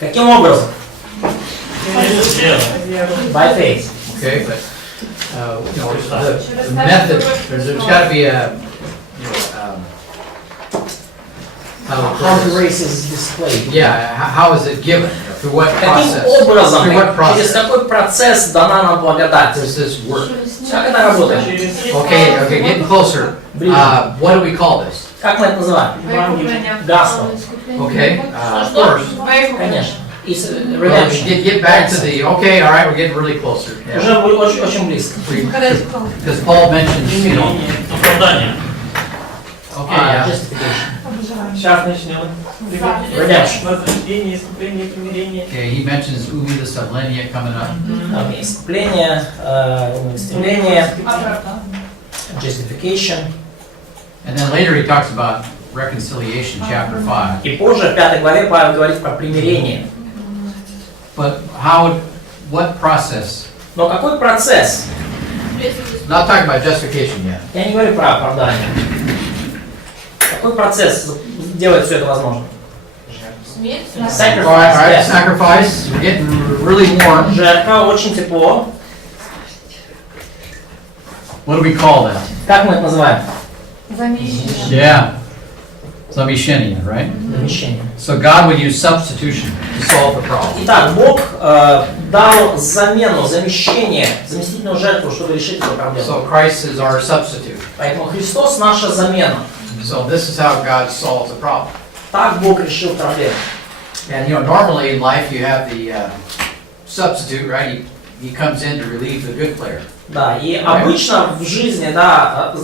Каким образом? By faith. Okay, but the method, there's got to be a, How the race is displayed. Yeah, how is it given? Through what Каким process? образом, Through what через process какой процесс дана нам благодать? does this work? Как это работает? Okay, getting closer. What do we call this? Как мы это называем? Gospel. Okay, first. Конечно. Is Well, redemption. get back to the, okay, all right, we're getting really closer. Yeah. Уже очень, очень близко. Because Paul mentions, you know, Оправдание. okay, yeah. Justification. Сейчас начнем. Redemption. Возрождение, искупление, примирение. Okay, he mentions Umi the Savlenia coming up. Okay. Искупление, умилостивление, justification. And then later he talks about reconciliation, chapter 5. И позже в 5 главе Павел говорит про примирение. But what process? Но какой процесс? Not talking about justification yet. Я не говорю про оправдание. Какой процесс делает все это возможным? All right, sacrifice. We're getting really warm. Жертва, очень тепло. What do we call that? Как мы это называем? Yeah. Zamishenia, right? Замещение. So God would use substitution to solve the problem. Итак, Бог дал замену, замещение, заместительную жертву, чтобы решить эту проблему. So Christ is our substitute. Поэтому Христос наша замена. So this is how God solves the problem. Так Бог решил проблему. And you know, normally in life you have the substitute, right? He comes in to relieve the good player. Да, и обычно в жизни, да,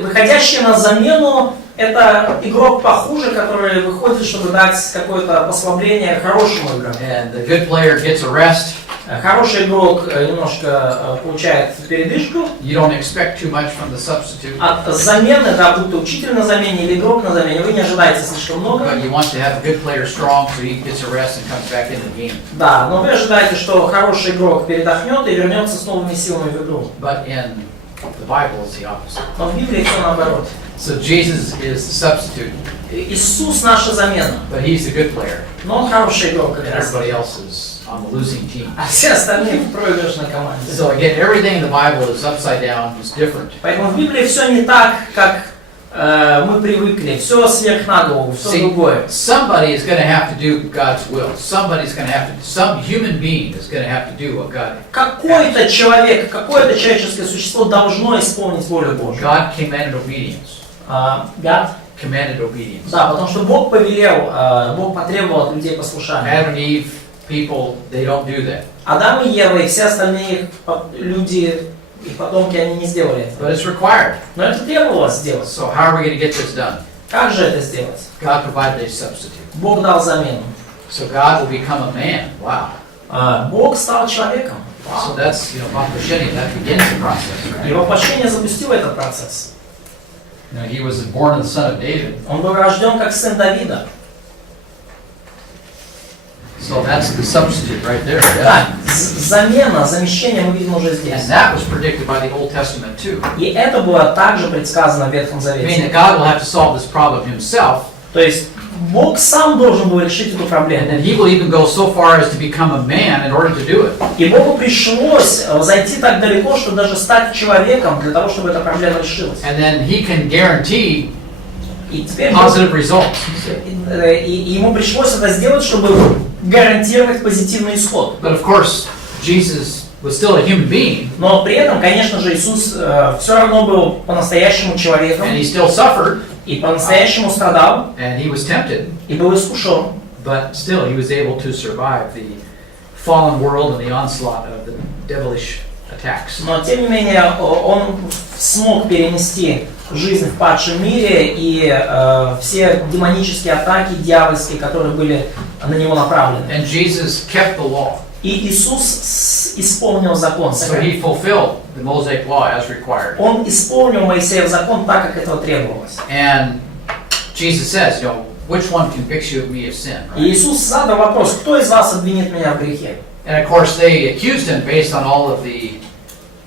выходящий на замену это игрок похуже, который выходит, чтобы дать какое-то послабление хорошему игроку. And the good player gets a rest. Хороший игрок немножко получает передышку. You don't expect too much from the substitute. От замены, да, будь то учитель на замене или игрок на замене, вы не ожидаете слишком много. But you want to have a good player strong so he gets a rest and comes back in the game. Да, но вы ожидаете, что хороший игрок передохнет и вернется с новыми силами в игру. But in the Bible it's the opposite. Но в Библии все наоборот. So Jesus is the substitute, Иисус наша замена, but he's the good player. но он хороший игрок как And раз. everybody else is on the losing team. А все остальные в проигрышной команде. So again, everything in the Bible is upside down, is different. Поэтому в Библии все не так, как мы привыкли. Все сверх на голову, все See, другое. somebody is going to have to do God's will. Somebody's going to have to, some human being is going to have to do what God. Какой-то человек, какое-то человеческое существо должно исполнить волю Божью. God commanded obedience. God? Commanded obedience. Да, потому что Бог повелел, Бог потребовал от людей послушания. Adam and Eve, people, they don't do that. Адам и Ева и все остальные люди и потомки, они не сделали это. But it's required. Но это требовалось сделать. So how are we going to get this done? Как же это сделать? God provided a substitute. Бог дал замену. So God will become a man. Wow. Бог стал человеком. So that's, you know, воплощение, that begins the process, И right? воплощение запустило этот процесс. You know, he was born of the son of David. Он был рожден как сын Давида. So that's the substitute right there. Так, Yeah. замена, замещение мы видим уже здесь. And that was predicted by the Old Testament too. И это было также предсказано в Ветхом I mean, Завете. that God will have to solve this problem himself, То есть Бог сам должен был решить эту and проблему. then he will even go so far as to become a man in order to do it. И Богу пришлось зайти так далеко, что даже стать человеком для того, чтобы эта проблема решилась. And then he can guarantee И теперь positive results. и ему пришлось это сделать, чтобы гарантировать позитивный исход. But of course, Jesus was still a human being, Но при этом, конечно же, Иисус все равно был по-настоящему человеком and he still suffered, и по-настоящему страдал and he was tempted, и был искушен. but still he was able to survive the fallen world and the onslaught of the devilish attacks. Но тем не менее он смог перенести жизнь в падшем мире и все демонические атаки дьявольские, которые были на него направлены. And Jesus kept the law. И Иисус исполнил закон. So he fulfilled the Mosaic law as required. Он исполнил Моисеев закон так, как этого требовалось. And Jesus says, you know, which one convicts you of me of sin? И Иисус задал вопрос: кто из вас обвинит меня в грехе? And of course they accused him based on all of the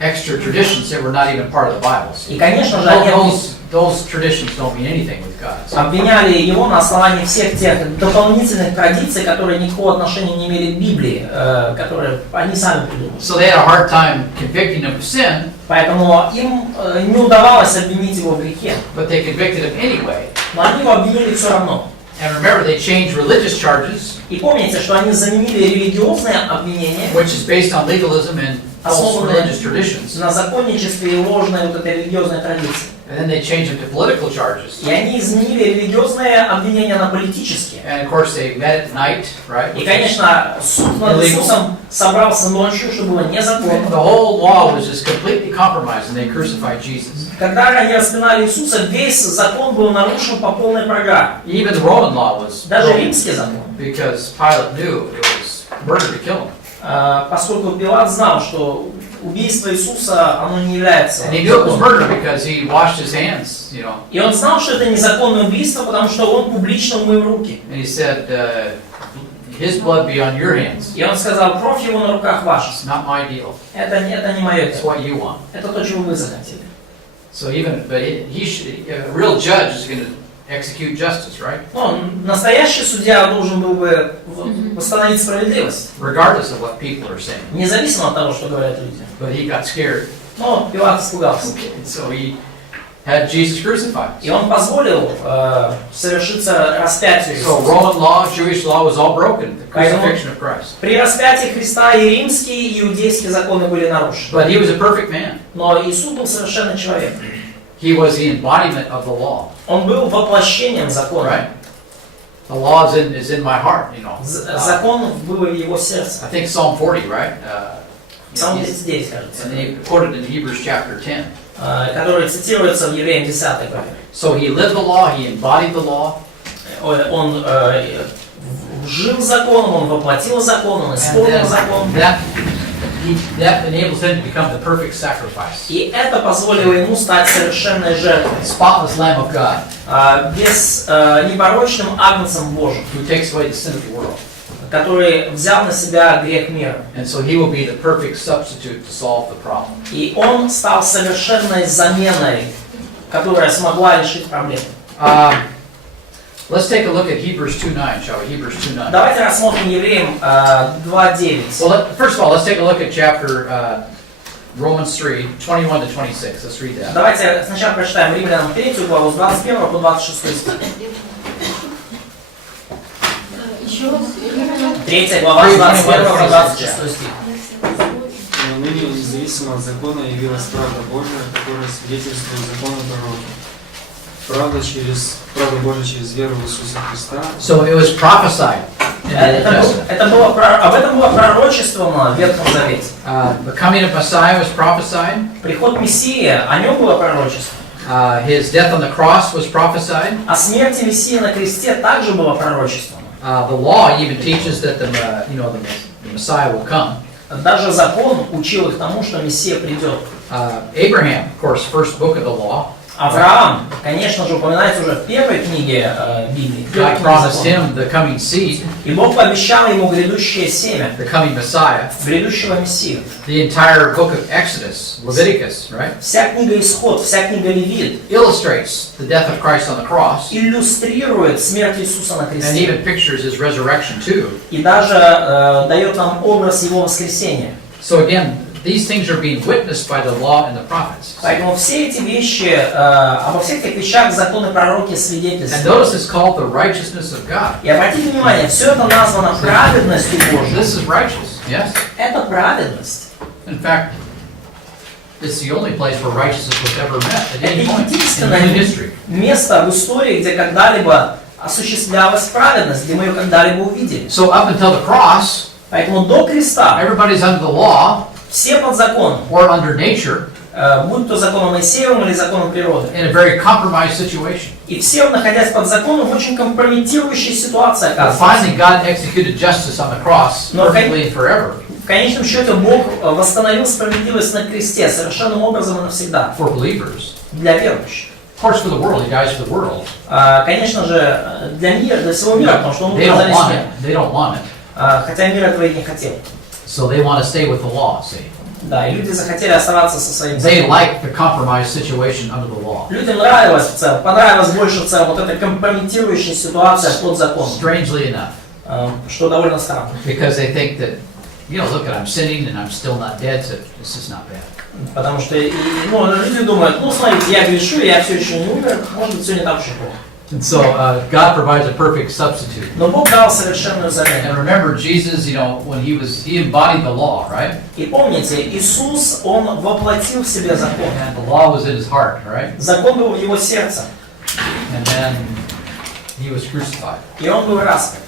extra traditions that were not even part of the Bible. И, конечно же, those traditions don't mean anything with God. Обвиняли его на основании всех тех дополнительных традиций, которые никакого отношения не имели к Библии, которые они сами придумали. So they had a hard time convicting him of sin, Поэтому им не удавалось обвинить его в грехе. but they convicted him anyway. Но они его обвинили все равно. And remember, they changed religious charges, И помните, что они заменили религиозные обвинения which is based on legalism and false religious traditions, на законничестве и ложной вот этой религиозной традиции. and then they changed them to political charges. И они изменили религиозные обвинения на политические. And of course, they met at night, right? И, конечно, суд над Иисусом собрался ночью, что было The незаконно. whole law was just completely compromised, and they crucified Jesus. Когда они распинали Иисуса, весь закон был нарушен по полной программе. Even the Roman law was Даже broken римский закон. because Pilate knew it was murder to kill him. Поскольку Пилат знал, что убийство Иисуса, оно не является And he knew it was законом. murder because he washed his hands, you know. И он знал, что это незаконное убийство, потому что он публично умыл руки. And he said, his blood be on your hands. И он сказал, кровь его на руках ваша. It's not my deal. Это не мое It's дело. what you want. Это то, чего вы захотели. So a real judge is going to execute justice, right? Но настоящий судья должен был бы восстановить справедливость, Regardless of what people are saying. независимо от того, что говорят люди. But he got scared. Но Пилат испугался. And so he had Jesus crucified. И он позволил совершиться распятию So Иисуса. Roman law, Jewish law was all broken. The crucifixion of Christ. При распятии Христа и римские, и иудейские законы были нарушены. But he was a perfect man. Но Иисус был совершенно человеком. He was the embodiment of the law. Он был воплощением закона. Right? The law is in my heart, you know. Закон был в его сердце. I think Psalm 40, right? Псалм 39, кажется. And he quoted in Hebrews chapter 10. Который цитируется в Евреям 10 главе. So he lived the law, he embodied the law. Он жил законом, он воплотил закон, он исполнил закон. That enables him to become the perfect sacrifice. И это позволило ему стать совершенной жертвой. Spotless Lamb of God. Непорочным агнцем Божьим, Who takes away the sin of the world. который взял на себя грех мира. And so he will be the perfect substitute to solve the problem. И он стал совершенной заменой, которая смогла решить проблему. Let's take a look at Hebrews 2:9, shall we? Hebrews 2:9. Давайте рассмотрим Евреям 2:9. Well, first of all, let's take a look at chapter Romans 3:21 to 26. Let's read that. Давайте сначала прочитаем Римлянам 3 главу с 21 по 26 стих. Еще раз. 3 глава с 21 по 26 стих. Но ныне, независимо от закона, явилась правда Божия, которая свидетельствует закону пророки. Правда Божия через веру в Иисуса Христа. So it was prophesied in the Old Testament. Об этом было пророчествовано в Ветхом Завете. The coming of Messiah was prophesied. Приход Мессии, о нем было пророчество. His death on the cross was prophesied. О смерти Мессии на кресте также было пророчествовано. The law even teaches that the Messiah will come. Даже закон учил их тому, что Мессия придет. Abraham, of course, first book of the law. Авраам, конечно же, упоминается уже в первой книге Библии. God promised him the coming seed, И Бог пообещал ему грядущее семя, the coming Messiah. грядущего Мессию. The entire book of Exodus, Leviticus, right, Вся книга Исход, вся книга Левит illustrates the death of Christ on the cross, иллюстрирует смерть Иисуса на and кресте. even pictures his resurrection too. И даже дает нам образ его воскресения. So again, these things are being witnessed by the law and the prophets. Поэтому все эти вещи, обо всех этих вещах законы пророки And свидетельствуют. notice it's called the righteousness of God. И обратите внимание, все это названо праведностью Божьей. This is righteous, yes? Это праведность. In fact, it's the only place where righteousness was ever met at any Это point in единственное human history. место в истории, где когда-либо осуществлялась праведность, где мы ее когда-либо увидели. So up until the cross, Поэтому до креста everybody's under the law все под законом, or under nature будь то законом Моисеевым или законом природы. in a very compromised situation. И все, находясь под законом, в очень компрометирующей ситуации But оказываются. finally, God executed justice on the cross perfectly and forever В конечном счете Бог восстановил справедливость на кресте совершенным образом и навсегда for believers. для верующих. Of course, for the world, He dies for the world. Конечно же, для мира, для всего мира, потому что Он They умер за don't весь want мир. it. They don't want it. Хотя мир этого и не хотел. So they want to stay with the law, see. Да, и люди захотели оставаться со своим They законом. liked the compromise situation under the law. Людям нравилось в целом, понравилась больше в целом вот эта компрометирующая ситуация под законом, Strangely enough, что довольно странно. because they think that, look, I'm sinning and I'm still not dead, so this is not bad. Потому что люди думают, смотрите, я грешу, я все еще не умер, может быть, все не так уж и плохо. And so God provides a perfect substitute. Но Бог дал совершенную замену. And remember, Jesus, when he embodied the law, right? И помните, Иисус, Он воплотил в себе закон. And the law was in his heart, right? Закон был в Его сердце, And then he was crucified. и Он был распят.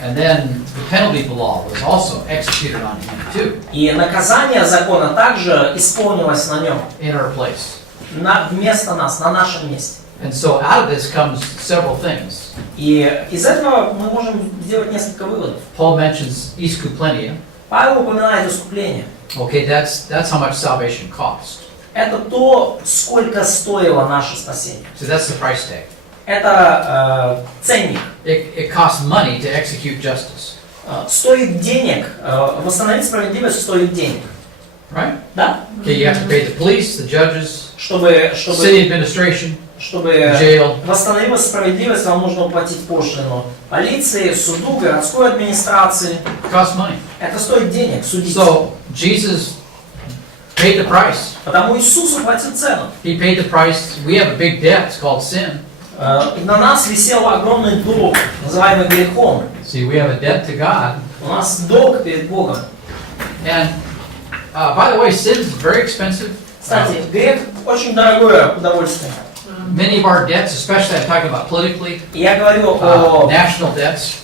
And then the penalty of the law was also executed on him too, И наказание закона также исполнилось на Нем, in our place. вместо нас, на нашем месте. And so out of this comes several things. И из этого мы можем сделать несколько выводов. Paul mentions искупление. Павел упоминает искупление. Okay, that's how much salvation cost. Это то, сколько стоило наше спасение. So that's the price tag. Это ценник. It costs money to execute justice. Стоит денег, восстановить справедливость стоит денег. Right? Да? Okay, you have to pay the police, the judges, Чтобы city administration, jail. восстановить справедливость, вам нужно уплатить пошлину полиции, суду, городской администрации. It costs money. Это стоит денег, судить. So Jesus paid the price. Потому Иисус уплатил цену. He paid the price. We have a big debt. It's called sin. На нас висел огромный долг, называемый грехом. See, we have a debt to God. У нас долг перед Богом. And by the way, sin is very expensive. Кстати, грех очень дорогое удовольствие. Many of our debts, especially I'm talking about politically, И я говорю о national debts.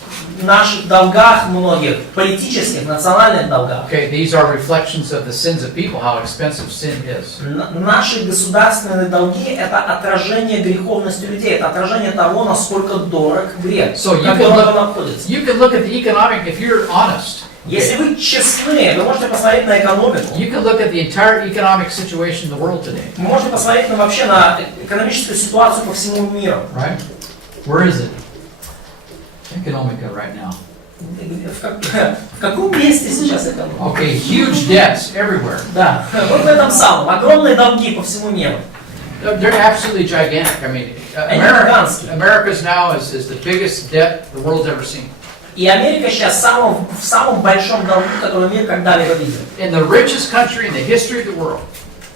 наших долгах многих, политических, национальных долгах. Okay, these are reflections of the sins of people, how expensive sin is. Наши государственные долги – это отражение греховности людей, это отражение того, насколько дорог грех, So как дорого он обходится. you can look at the economic, if you're honest. Если вы честны, вы можете посмотреть на экономику. You can look at the entire economic situation in the world today. Вы можете посмотреть вообще на экономическую ситуацию по всему миру. Right? Where is it? Economica right now. В каком месте сейчас экономика? Okay, huge debts everywhere. Да, вот в этом самом. Огромные долги по всему миру. They're absolutely gigantic. I mean, America's now is the biggest debt the world's ever seen. И Америка сейчас в самом большом долгу, который мир когда-либо видел. In the richest country in the history of the world.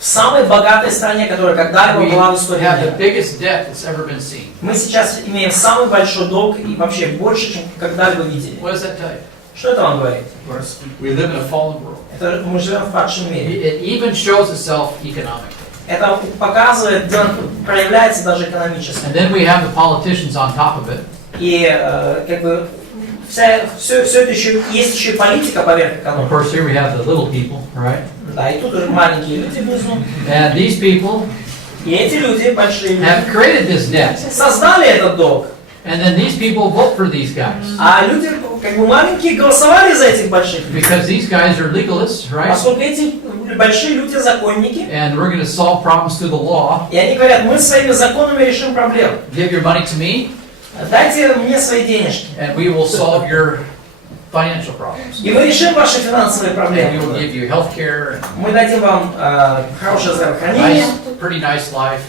В самой богатой стране, которая когда-либо We была в истории have the мира. biggest debt that's ever been seen. Мы сейчас имеем самый большой долг и вообще больше, чем когда-либо видели. What does that tell you? Что это вам говорит? We live in a fallen world. Это мы живем в падшем мире. It even shows itself economically. Это показывает, проявляется даже экономически. And then we have the politicians on top of it. И как бы все это еще есть еще и политика поверх Of экономики. course, here we have the little people, right? Да, и тут уже маленькие люди внизу. And these people И эти люди, большие люди, have created this debt. создали этот долг. And then these people vote for these guys. А люди, как бы маленькие, голосовали за этих больших людей. Because these guys are legalists, right? Поскольку эти большие люди законники, And we're going to solve problems through the law. и они говорят, мы своими законами решим проблему. Give your money to me, Дайте мне свои денежки. and we will solve your financial problems. И мы решим ваши финансовые And we проблемы. will give you health care, Мы дадим вам хорошее здравоохранение. pretty nice life,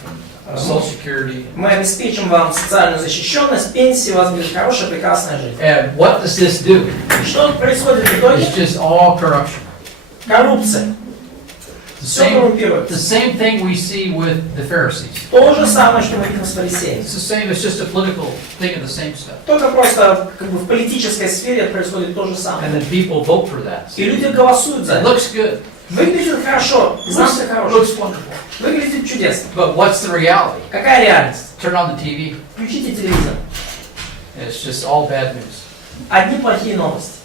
Social Security. Мы обеспечим вам социальную защищенность, пенсии, у вас будет хорошая, прекрасная жизнь. And what does this do? Что происходит в итоге? It's just all corruption. Коррупция. Все The коррумпируется. same thing we see with the Pharisees. То же самое, что мы видим с фарисеями. It's the same, it's just a political thing of the same stuff. Только просто как бы в политической сфере происходит то же самое. And then people vote for that. И люди голосуют за It это. looks good. Выглядит хорошо, знамся хорошо. Looks wonderful. Выглядит чудесно. But what's the reality? Какая реальность? Turn on the TV, Включите телевизор. and it's just all bad news. Одни плохие новости.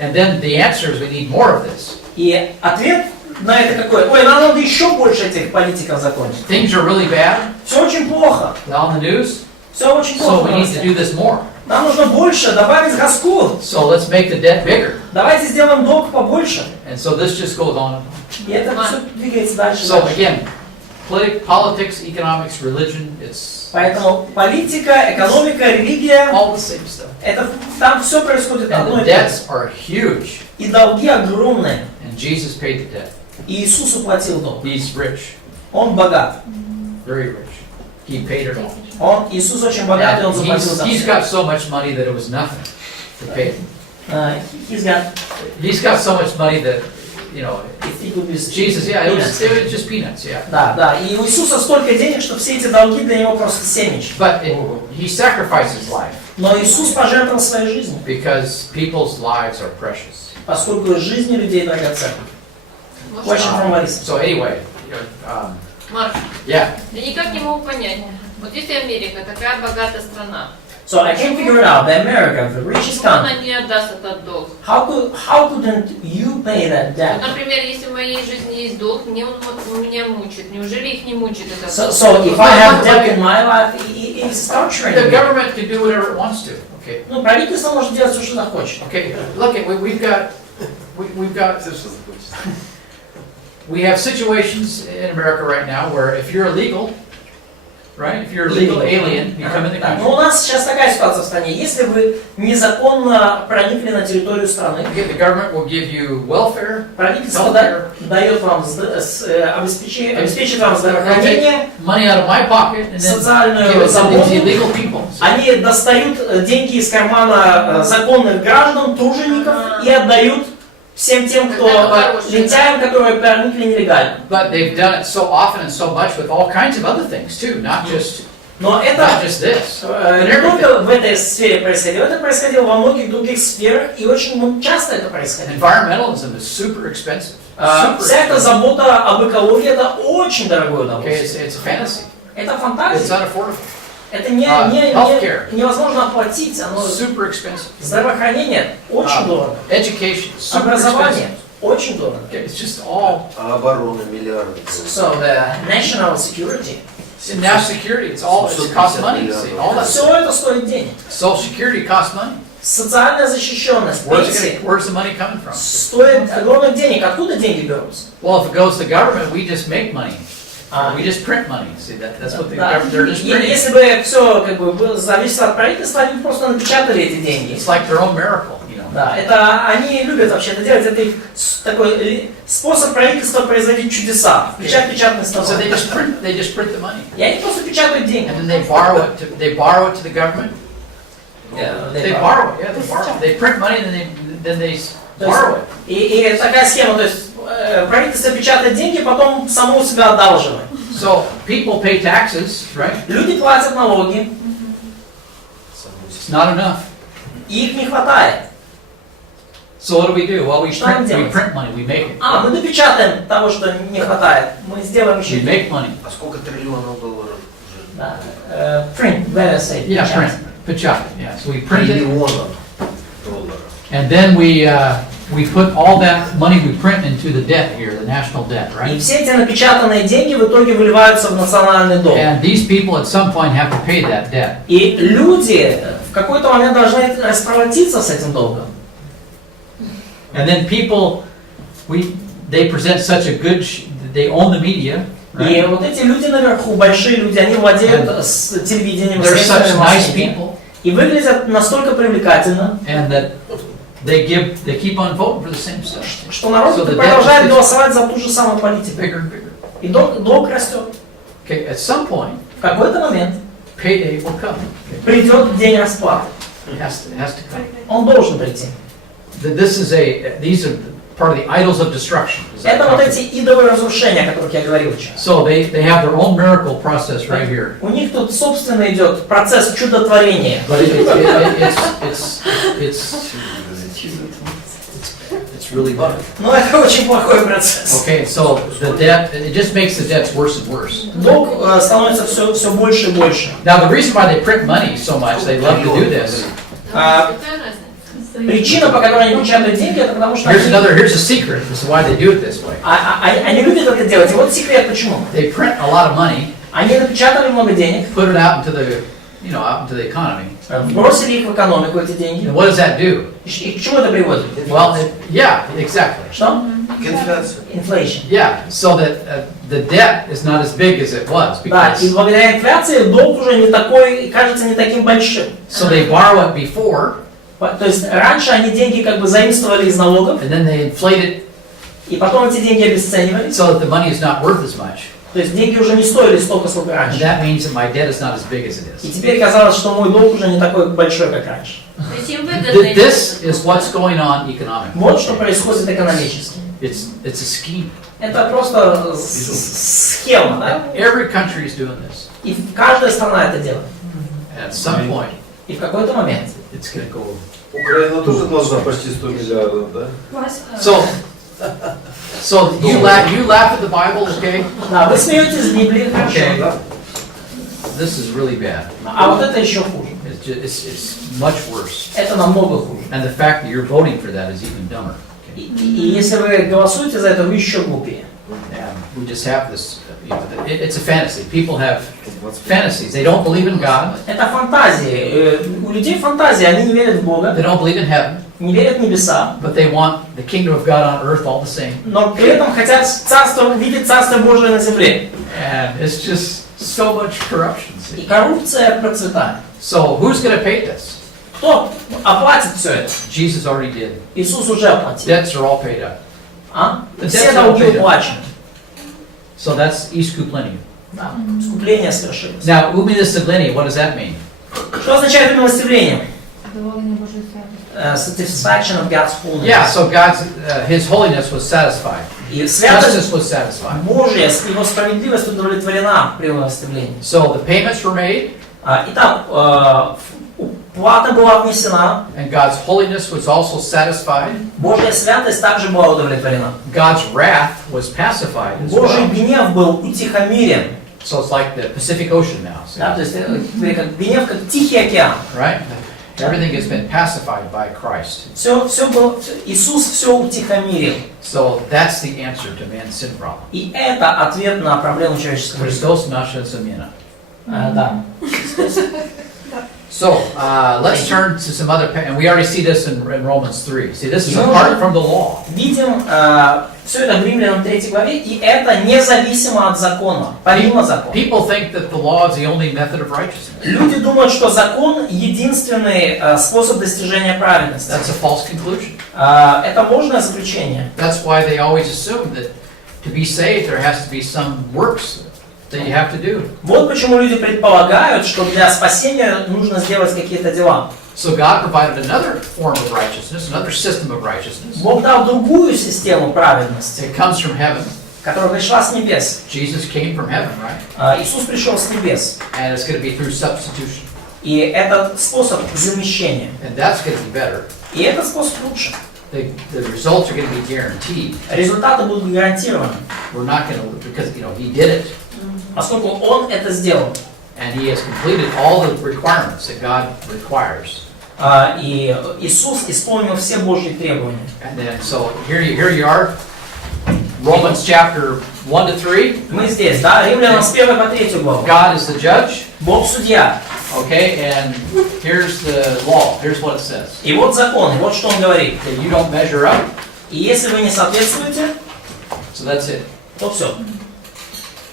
And then the answer is we need more of this. И ответ на это какой? Ой, нам надо еще больше этих политиков закончить. Things are really bad Все очень плохо. on the news, Все очень so плохо. we need to do this more. Нам нужно больше добавить газку. So let's make the debt bigger. Давайте сделаем долг побольше. And so this just goes on and on. И это все двигается дальше. So дальше. again, politics, economics, religion, it's Поэтому политика, экономика, религия, all the same stuff. это там все происходит And одно the и то же. debts are huge. И долги огромные. And Jesus paid the debt. И Иисус уплатил долг. He's rich, Он богат. very rich. He paid it all. Иисус очень богат, и Он And заплатил за he's все. got so much money that it was nothing to pay. He's got He's got so much money that, you know, if he could be Jesus, yeah, it was just peanuts, yeah. Да, да. И у Иисуса столько денег, что все эти долги для Него просто семечки. But he sacrificed his life Но Иисус пожертвовал своей жизнью, because people's lives are precious. поскольку жизни людей драгоценны. Question from Marisa. So anyway, Марк, yeah. я никак не могу понять. Вот если Америка, такая богатая страна, So I can't figure it out. The America, the richest почему country, она не отдаст этот долг? how couldn't you pay that Вот, debt? например, если в моей жизни есть долг, мне он вот меня мучит. Неужели их не мучит это? So if I have debt in my life, it's torturing The me. government can do whatever it wants to. Okay. Ну, правительство может делать все, что захочет. Okay. Look, we have situations in America right now where if you're illegal, right? If you're a legal alien, you come in the Но country. у нас сейчас такая ситуация в стране. Если вы незаконно проникли на территорию страны, The government will give you welfare, правительство дает вам обеспечит вам they'll здравоохранение, take money out of my pocket and then социальную give it to заботу. these illegal people. Они достают деньги из кармана законных граждан, тружеников и отдают всем тем, кто лентяям, которые проникли нелегально. But they've done it so often and so much with all kinds of other things too, not just this. Не только в этой сфере происходило, это происходило во многих других сферах, и очень часто это происходило. Environmentalism is super expensitive. Вся эта забота об экологии, это очень дорогое Okay, удовольствие. it's a fantasy. Это It's фантазия. unaffordable. Это Healthcare. невозможно оплатить. Оно, Super expensive. здравоохранение очень дорого. Education, super Образование expensive. очень дорого. Okay, it's just all. Оборона миллиарды. So the national security. And now security, it costs money. See, all that. Все это стоит денег. Social security costs money. Социальная защищенность, пенсии Where's the money coming from? стоит огромных денег. Откуда деньги берутся? Well, if it goes to the government, we just make money. We just print money. See, that's what the Да. government, they're just printing. Если бы все как бы зависело от правительства, они бы просто напечатали эти деньги. It's like their own miracle, you know. Да, это они любят вообще это делать. Это их такой способ правительства производить чудеса. Печатный So станок. they just print the money. И они просто печатают деньги. And then they borrow it to the government. They borrow it, yeah, they borrow it. They print money and then they borrow it. И такая схема, то есть правительство печатает деньги, потом само у себя одалживает. So people pay taxes, right? Люди платят налоги, It's not enough. и их не хватает. So what do? Well, we Что нам print делать? money, we make it. Мы допечатаем того, что не хватает. Мы сделаем еще We make money. А сколько триллионов долларов уже? Да. Print, better say. Yeah, печатать. pechata, yeah. So we print it, Триллионов долларов. and then we put all that money we print into the debt here, the national debt, И right? все эти напечатанные деньги в итоге выливаются в национальный долг. And these people at some point have to pay that debt. И люди в какой-то момент должны расплатиться с этим долгом. And then people, they present such a good, they own the media, И right? вот эти люди наверху, большие люди, они владеют с телевидением, They're such средствами nice массовости. people, И выглядят настолько привлекательно, and that they keep on voting for the same stuff. что народ So the debt продолжает is голосовать за ту же самую политику. bigger and bigger. И долг растет. Okay, at some point, В какой-то момент payday will come. придет день расплаты. It has to come. Он должен прийти. These are part of the idols of destruction. as I Это вот talked эти идолы разрушения, о которых я говорил вчера. So they have their own miracle process right here. У них тут собственно идет процесс чудотворения. But it's really bad. Но это очень плохой процесс. Okay, so the debt, it just makes the debts worse and worse. Долг становится все больше и больше. Now the reason why they print money so much, they love to do this. Какая разница? Причина, по которой они печатают деньги, это потому что Here's a secret as to why they do it this way. они любят это делать. И вот секрет почему. They print a lot of money, Они напечатали много денег, put it out into the economy. бросили их в экономику, эти деньги. And what does that do? И к чему это приводит? Well, yeah, exactly. Что? Инфляция. Inflation. Yeah, so that the debt is not as big as it was Да, и because благодаря инфляции долг уже не такой, кажется, не таким большим. so they borrow it before То есть раньше они деньги как бы заимствовали из налогов, and then they inflate it И потом эти деньги обесценивались. so that the money is not worth as much. То есть деньги уже не стоили столько, сколько And раньше. that means that my debt is not as big as it И is. теперь казалось, что мой долг уже не такой большой, как раньше. То есть им выгодно. This is what's going on economically. Вот что происходит экономически. It's a scheme. Это просто схема, да? Every country is doing this. И каждая страна это делает. And at some point, И в какой-то момент. it's going to go. Украина тоже должна почти 100 миллиардов, да? So you laugh at the Bible, okay? Да, вы смеетесь из Библии, хорошо, Okay. да? This is really bad. А вот это еще хуже. It's much worse. Это намного хуже. And the fact that you're voting for that is even dumber. И если вы голосуете за это, вы еще глупее. And we just have this, it's a fantasy. People have fantasies. They don't believe in God. Это фантазии. У людей фантазии, они не верят в Бога, They don't believe in heaven. не верят в небеса, But they want the kingdom of God on earth all the same. но при этом хотят видеть Царство Божие на земле. And it's just so much corruption. И See? коррупция процветает. So who's going to pay this? Кто оплатит все это? Jesus already did. Иисус уже оплатил. Debts are all paid up. А? The Все debts are долги paid up. уплачены. So that's искупление. Да. Искупление свершилось. Now, умилостивление, what does that mean? Что означает милостивление? Задоволення Божої святості. Satisfaction of God's fullness. Yeah, so God's, His holiness was satisfied. И святость Justice was satisfied. Божья, Его справедливость удовлетворена при милостивлении. So the payments were made, Итак, плата была внесена, and God's holiness was also satisfied. Божья святость также была удовлетворена. God's wrath was pacified as Божий well. гнев был утихомирен. So it's like the Pacific Ocean now, see? Да, то есть как гнев, как Тихий океан. Right? Everything has been pacified by Christ. Иисус все утихомирил. So that's the answer to man's sin problem. И это ответ на проблему человеческого жизни. Христос наша замена. Да. So let's turn to some other, and we already see this in Romans 3. See, this is apart from the law. Видим все это в Римлянам 3 главе, и это независимо от закона, помимо закона. People think that the law is the only method of righteousness. Люди думают, что закон единственный способ достижения праведности. That's a false conclusion. Это ложное заключение. That's why they always assume that to be saved there has to be some works that you have to do. Вот почему люди предполагают, что для спасения нужно сделать какие-то дела. So God provided another form of righteousness, another system of righteousness. Бог дал другую систему праведности, It comes from heaven. которая пришла с небес. Jesus came from heaven, right? Иисус пришел с небес. And it's going to be through substitution. И этот способ замещения. And that's going to be better. И этот способ лучше. The results are going to be guaranteed. Результаты будут гарантированы, We're not going to, because, He did it. поскольку Он это сделал. And He has completed all the requirements that God requires. И Иисус исполнил все Божьи требования. And then, so here you are, Romans chapter 1 to 3. Мы здесь, да, Римлянам с 1 по 3 главу. God is the judge, Бог судья. okay, and here's the law. Here's what it says. И вот закон, вот что Он говорит. That you don't measure up, И если вы не соответствуете, so that's it. то все.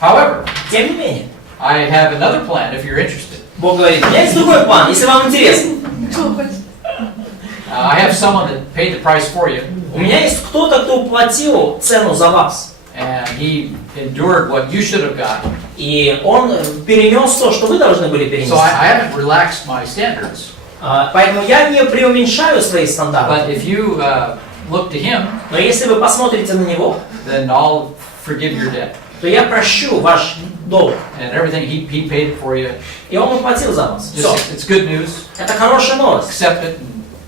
However, Тем не менее, I have another plan if you're interested. Бог говорит, у меня есть другой план, если вам интересно. I have someone that paid the price for you, У меня есть кто-то, кто уплатил цену за вас. and he endured what you should have gotten. И Он перенес то, что вы должны были So перенести. I haven't relaxed my standards. Поэтому я не преуменьшаю свои But стандарты. if you look to him, Но если вы посмотрите на Него, then I'll forgive your debt. то я прощу ваш долг. And everything, he paid it for you. И Он уплатил за вас. Все. Just, it's good news. Это хорошая новость. Accept it,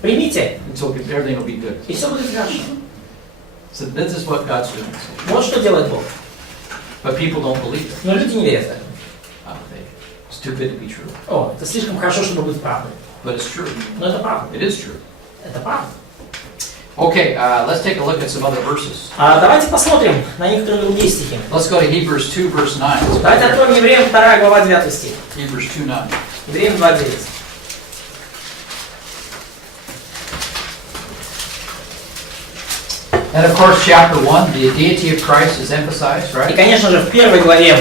Примите, and so everything will be good. и все будет хорошо. So this is what God's doing. Вот что делает Бог. But people don't believe it. Но люди не верят в это. It's too good to be true. О, это слишком хорошо, чтобы быть правдой. But it's true. Но это правда. It is true. Это правда. Okay, let's take a look at some other verses. Давайте посмотрим на некоторые другие стихи. Let's go to Hebrews 2, verse 9. Давайте откроем Евреям 2 глава 9 стих. Hebrews 2:9. Евреям 2:9. And of course, chapter 1, the deity of Christ is emphasized, И, right? конечно же, в первой главе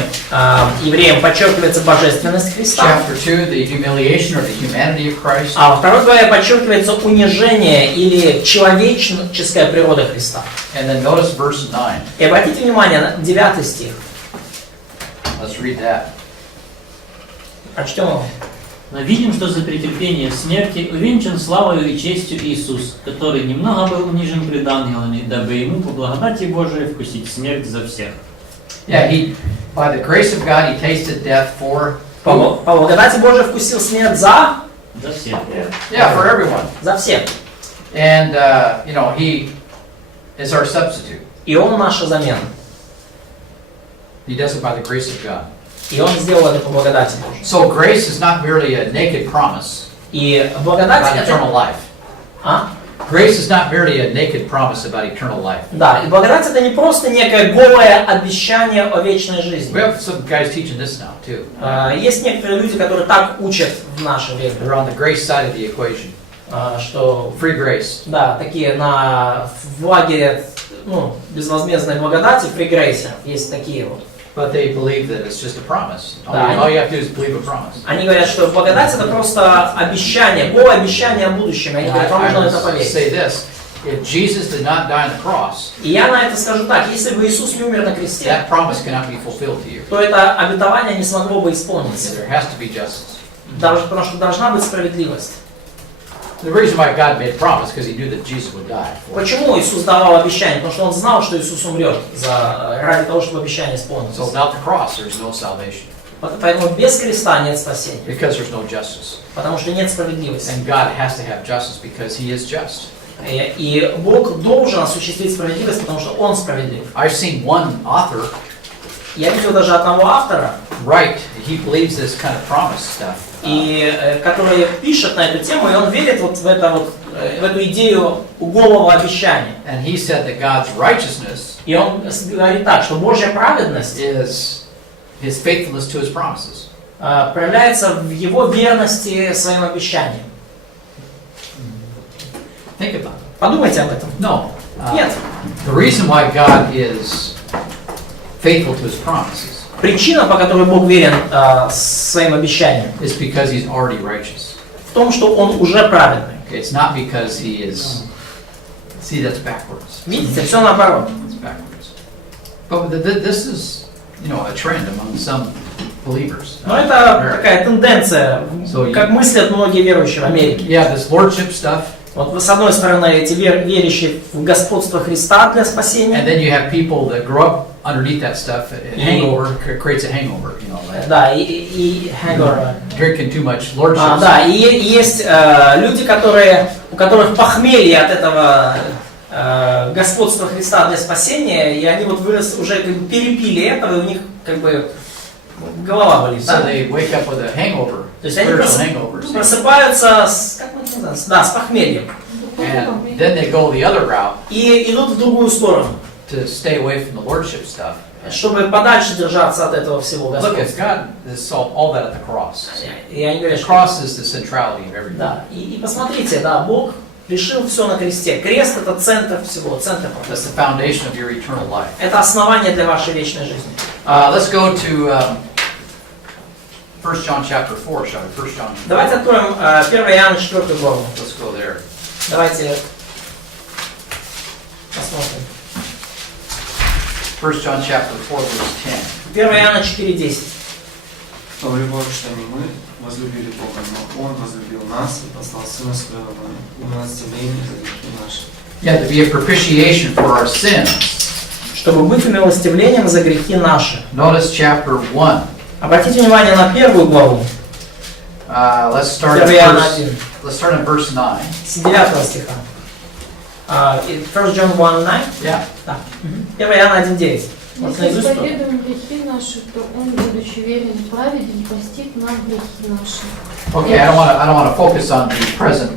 евреям подчеркивается божественность Христа. Chapter 2, the humiliation or the humanity of Christ. А во второй главе подчеркивается унижение или человеческая природа Христа. And then notice verse 9. И обратите внимание на 9 стих. Let's read that. Прочтем его. Но видим, что за претерпение смерти увенчан славою и честью Иисус, который немного был унижен пред ангелами, дабы ему по благодати Божией вкусить смерть за всех. Yeah, he, by the grace of God, he tasted death for По благодати Божией вкусил смерть за За всех. Yeah, for everyone. всех. And, you know, he is our substitute. И Он наша замена. He does it by the grace of God. И Он сделал это по благодати Божией. So grace is not merely a naked promise И благодать about eternal это... life. А? Grace is not merely a naked promise about eternal life. Да, и благодать это не просто некое голое обещание о вечной жизни. We have some guys teaching this now, too. Есть некоторые люди, которые так учат в наше время, They're on the grace side of the equation. что Free grace. да, такие в лагере безвозмездной благодати, free grace, есть такие вот. But they believe that it's just a promise. Да. All you have to do is believe a promise. Они говорят, что благодать это просто обещание, голое обещание о будущем. Они говорят, вам нужно I это would поверить. say this. If Jesus did not die on the cross, И я на это скажу так, если бы Иисус не умер на кресте, that promise cannot be fulfilled to you. то это обетование не смогло бы исполниться. There has to be justice. Потому что должна быть справедливость. The reason why God made a promise because He knew that Jesus would die. Почему Иисус давал обещание? Потому что Он знал, что Иисус умрет ради того, чтобы обещание исполнилось. So without the cross, there's no salvation Поэтому без креста нет спасения. because there's no justice. Потому что нет справедливости. And God has to have justice because He is just. И Бог должен осуществить справедливость, потому что Он справедлив. I've seen one author Я видел даже одного автора, write. He believes this kind of promise stuff. который пишет на эту тему, и он верит в эту идею голого обещания. And he said that God's righteousness И он говорит так, что Божья праведность is His faithfulness to His promises. проявляется в Его верности своим обещаниям. Think about it. Подумайте об этом. No. Нет. The reason why God is faithful to His promises Причина, по которой Бог верен своим обещаниям, is because He's already righteous. в том, что Он уже праведный. Okay, it's not because He is. See, that's backwards. Видите, все наоборот. It's backwards. But this is, you know, a trend among some believers. Но это такая тенденция, So как мыслят многие верующие в Америке. Yeah, this lordship stuff. Вот с одной стороны эти верующие в господство Христа для And спасения. then you have people that grow up underneath that stuff. Hangover creates a hangover, you know, like Да, и hangover. drinking too much lordship. Да, и есть люди, у которых похмелье от этого господства Христа для спасения, и они вот уже как бы перепили этого, и у них как бы голова болит. So Да? they wake up with a hangover, То есть они spiritual hangover. просыпаются как мы это называем? Да, с похмельем. And then they go the other route И идут в другую сторону, to stay away from the lordship stuff. чтобы подальше держаться от этого всего Look, господства. it's God that solved all that at the cross. И они говорят, The что cross is the centrality of everything. да. И посмотрите, да, Бог решил все на кресте. Крест это центр всего, центр That's процесса. the foundation of your eternal life. Это основание для вашей вечной жизни. Let's go to 1 John chapter 4, shall we? 1 John. Давайте откроем 1 Иоанна 4 главу. Let's go there. Давайте посмотрим. 1 John chapter 4, verse 10. 1 Иоанна 4:10. Говорю Богу, что не мы возлюбили Бога, но Он возлюбил нас и послал Сына Своего в умилостивление за грехи наши. Yeah, to be a propitiation for our sins. Чтобы быть умилостивлением за грехи наши. Notice chapter 1. Обратите внимание на первую главу. Let's start 1 Иоанна 1, in verse 9. с 9 стиха. 1 John 1:9. Yeah. Да. 1 Иоанна 1:9. Вот Если наизусть тоже. исповедуем грехи наши, то Он, будучи верен и праведен, простит нам грехи наши. Okay, I don't want to focus on the present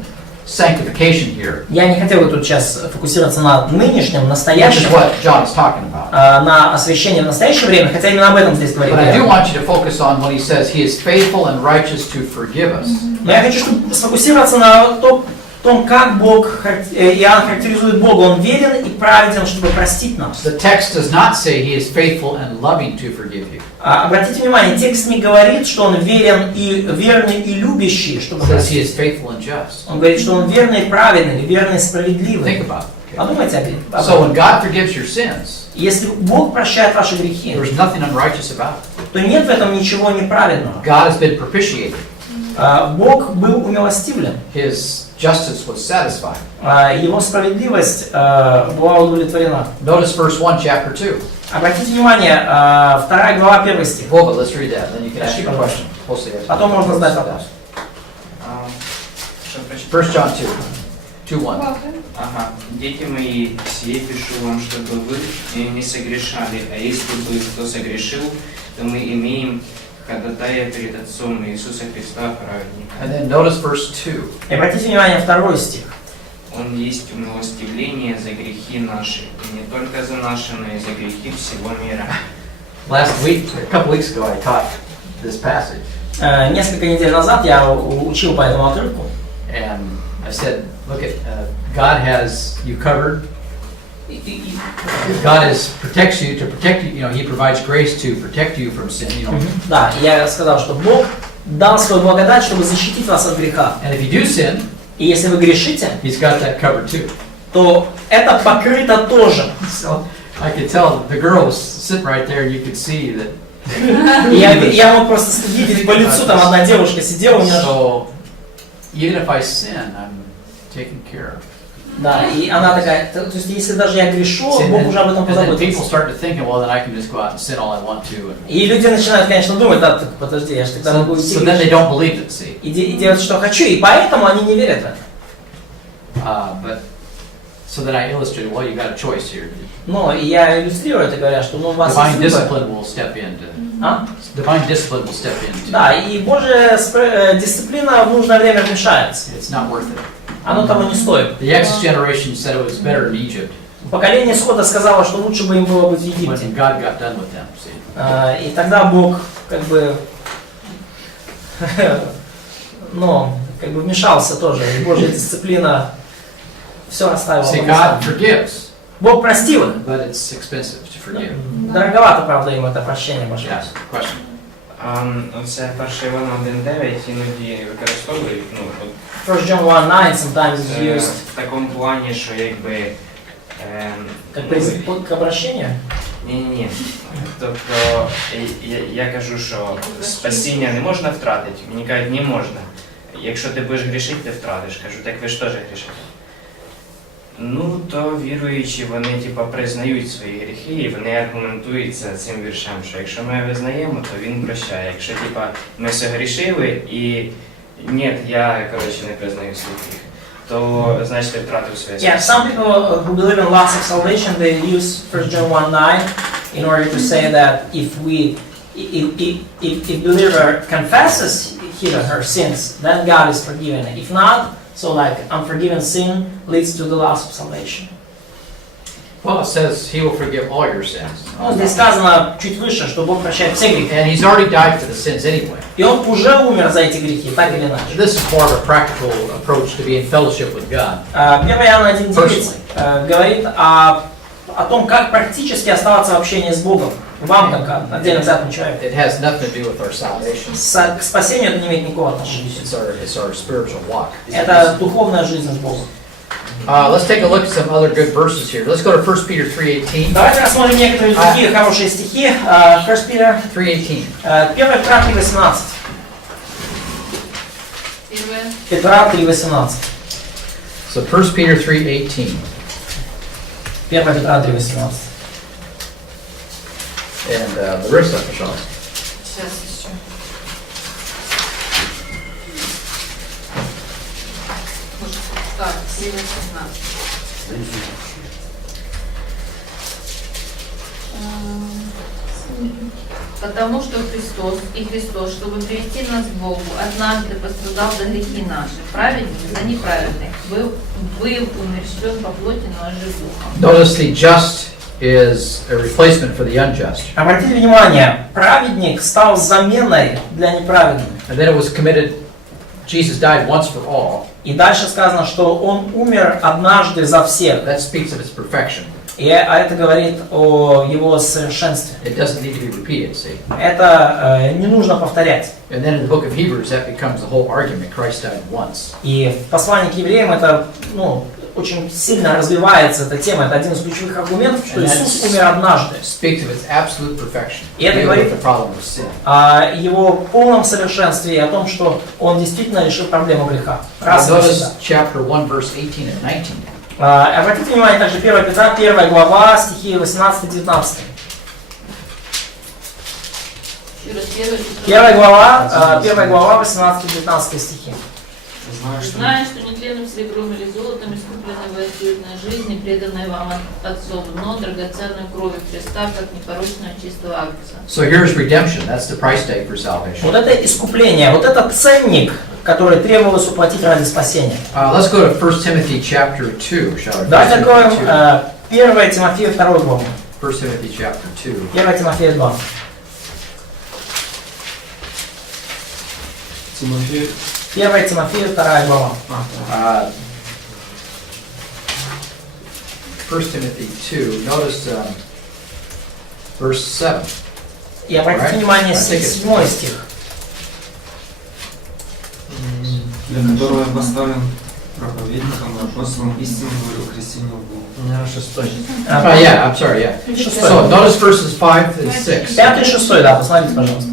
sanctification here, Я не хотел бы тут сейчас фокусироваться на нынешнем, which is настоящем, what John is talking about. на освящении в настоящее время, хотя именно об этом здесь говорит. But I do want you to focus on when he says he is faithful and righteous to forgive us. Но я хочу сфокусироваться на том, том, как Иоанн характеризует Бога. Он верен и праведен, чтобы простить нас. The text does not say he is faithful and loving to forgive you. Обратите внимание, текст не говорит, что он верный и любящий, чтобы It says he простить. is faithful and just. Он говорит, что он верный и праведный, или верный и справедливый. Think about it. Подумайте об этом. So when God forgives your sins, Если Бог прощает ваши грехи, there's nothing unrighteous about it. то нет в этом ничего неправедного. God has been propitiated. Бог был умилостивлен. His justice was satisfied. Его справедливость была удовлетворена. Notice verse 1, chapter 2. Обратите внимание, 2 глава, 1 стих. Well, but let's read that, then you can ask your question. Потом можно задать вопрос. Что прочитать? 1 John 2, 2:1. Ага. Дети мои, сие пишу вам, чтобы вы не согрешали, а если бы кто согрешил, то мы имеем ходатая перед Отцом Иисуса Христа праведника. And then notice verse 2. И обратите внимание, 2 стих. Он есть умилостивление за грехи наши, и не только за наши, но и за грехи всего мира. Last week, a couple weeks ago, I taught this passage, Несколько недель назад я учил по этому отрывку. and I said, look at, God has you covered. God protects you to protect you. You know, He provides grace to protect you from sin. You know, Да, я сказал, что Бог дал свою благодать, чтобы защитить вас от греха. and if you do sin, И если вы грешите, He's got that covered too. то это покрыто тоже. So I could tell the girl was sitting right there, and you could see that. И я мог просто видеть по лицу, там одна девушка сидела у нее. So even if I sin, I'm taken care of. Да, и она такая, то есть если даже я грешу, See, Бог уже об этом and then people позаботился. start to think, well, then I can just go out and sin all I want to. And И люди начинают, конечно, думать, да, так, подожди, я же тогда могу идти so then they грешить. don't believe it. See, И делать, что хочу, и поэтому они не верят в это. but so then I illustrated, well, you got a choice here. Но и я иллюстрирую это, говоря, что ну, у вас Divine есть выбор. discipline will step in. А? Divine discipline will step in. Да, и Божья дисциплина в нужное время вмешается. It's not worth it. Оно того не стоит. The Exodus generation said it was better in Egypt Поколение Исхода сказало, что лучше бы им было быть в when Египте. God got done with them. See, И тогда Бог как бы, ну, как бы вмешался тоже. И Божья дисциплина все расставила. see, по God местам. forgives, Бог простил их. but it's expensive to forgive. Дороговато, правда, им это прощение Божье. Yes. Question. Оце 1 Івана 1.9 іноді використовують, ну, от, 1 John 1:9 sometimes is used в такому плані, що якби... как призыв к обращению. Ні. Тобто я кажу, що спасіння не можна втратити. Мені кажуть, не можна. Якщо ти будеш грішити, ти втратиш. Кажу, так ви ж теж грішите. Ну, то віруючі, вони типа признають свої гріхи і вони аргументуються цим віршем, що якщо ми визнаємо, то він прощає. Якщо типа ми согрішили і ні, я, коротше, не признаю свій гріх, то значить ти втратив своє Yeah, some people who believe in lots of salvation, they use 1 John 1:9 in order to say that if believer confesses his or her sins, then God is forgiven. If not, so like unforgiven sin leads to the loss of salvation. Well, it says He will forgive all your sins. Ну, здесь сказано чуть выше, что Бог прощает все грехи. And He's already died for the sins anyway. И Он уже умер за эти грехи, так или иначе. This is more of a practical approach to be in fellowship with God. 1 Иоанна 1:9 говорит о том, как практически оставаться в общении с Богом. Вам, как отдельно взятому человеку. It has nothing to do with our salvation. К спасению это не имеет никакого отношения. It's our spiritual walk. Это духовная жизнь с Богом. Let's take a look at some other good verses here. Let's go to 1 Peter 3:18. Давайте рассмотрим некоторые другие хорошие стихи. 1 Peter 3:18. 1 Петра 3:18. Петра 3:18. So 1 Peter 3:18. 1 Петра 3:18. And the rest of it, Sean. Сейчас еще. Так, 7:16. Потому что Христос, чтобы привести нас к Богу, однажды пострадал за грехи наши, праведник за неправедных, был умерщвлен по плоти, но ожив духом. Notice the just is a replacement for the unjust. Обратите внимание, праведник стал заменой для неправедных. And then it was committed, Jesus died once for all. И дальше сказано, что Он умер однажды за всех. That speaks of its perfection. А это говорит о Его совершенстве. It doesn't need to be repeated, see. Это не нужно повторять. And then in the book of Hebrews, that becomes the whole argument. Christ died once. И в послании к евреям это очень сильно развивается эта тема. Это один из ключевых аргументов, что Иисус умер однажды. Speaks of its absolute perfection. И это говорит о Его полном совершенстве и о том, что Он действительно решил проблему греха. Раз и навсегда. Chapter 1, verse 18 and 19. Обратите внимание также 1 Петра, 1 глава, стихи 18-19. 1 глава, 18-19 стихи. Зная, что нетленным серебром или золотом искупленной вы от суетной жизни, преданной вам от отцов, но драгоценной кровью Христа, как непорочного чистого агнца. So here's redemption. That's the price tag for salvation. Вот это искупление, вот это ценник, который требовалось уплатить ради спасения. Let's go to 1 Timothy chapter 2, shall we? Давайте откроем 1 Тимофея 2 главу. 1 Timothy chapter 2. 1 Тимофея 2. Тимофей. 1 Тимофея 2 глава. 1 Timothy 2, notice verse 7. И обратите внимание, 7 стих. Для которого я поставлен проповедником и апостолом истины говорю о Христе не лгу. Yeah, I'm sorry, yeah. So notice verses 5 and 6. 5 и 6, да, посмотрите, пожалуйста.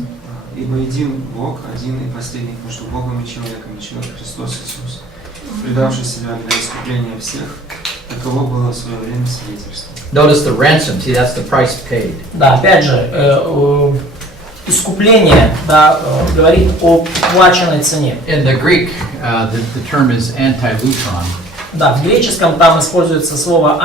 Ибо един Бог, один и последний между Богом и человеком, и человек Христос Иисус, предавший себя для искупления всех, таково было в свое время свидетельство. Notice the ransom, see that's the price paid. Да, опять же, искупление, да, говорит о плаченной цене. In the Greek, the term is anti-lutron. Да, в греческом там используется слово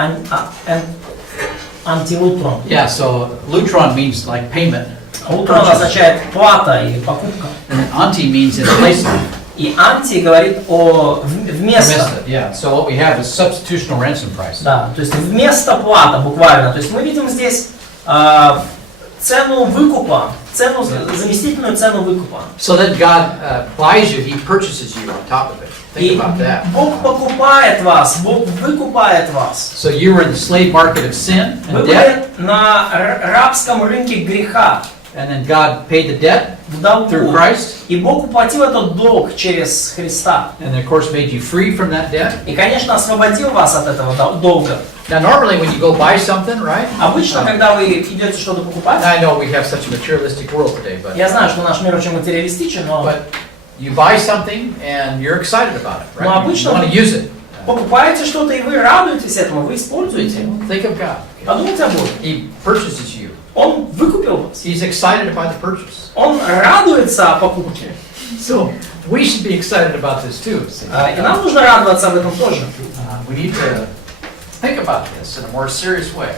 антилутрон. Yeah, so lutron means like payment. Лутрон означает плата или покупка. And anti means in place of. И анти говорит о вместо. Yeah, so what we have is substitutional ransom price. Да, то есть вместо плата буквально. То есть мы видим здесь цену выкупа, заместительную цену выкупа. So that God buys you, He purchases you on top of it. Think about that. Бог покупает вас, Бог выкупает вас. So you were in the slave market of sin Вы and были debt, на рабском рынке греха, and then God paid the debt в долгу. through Christ, И Бог уплатил этот долг через Христа. and then of course made you free from that debt. И, конечно, освободил вас от этого долга. Now normally when you go buy something, right? Обычно, когда вы идете что-то покупать, I know we have such a materialistic world today, but я знаю, что наш мир очень материалистичен, но you buy something and you're excited about it, Но right? You обычно want to use it. покупаете что-то, и вы радуетесь этому, вы используете. Think of God. Подумайте об Боге. He purchases you. Он выкупил вас. He's excited about the purchase. Он радуется о покупке. So we should be excited about this too. See? И нам нужно радоваться об этом тоже. We need to think about this in a more serious way.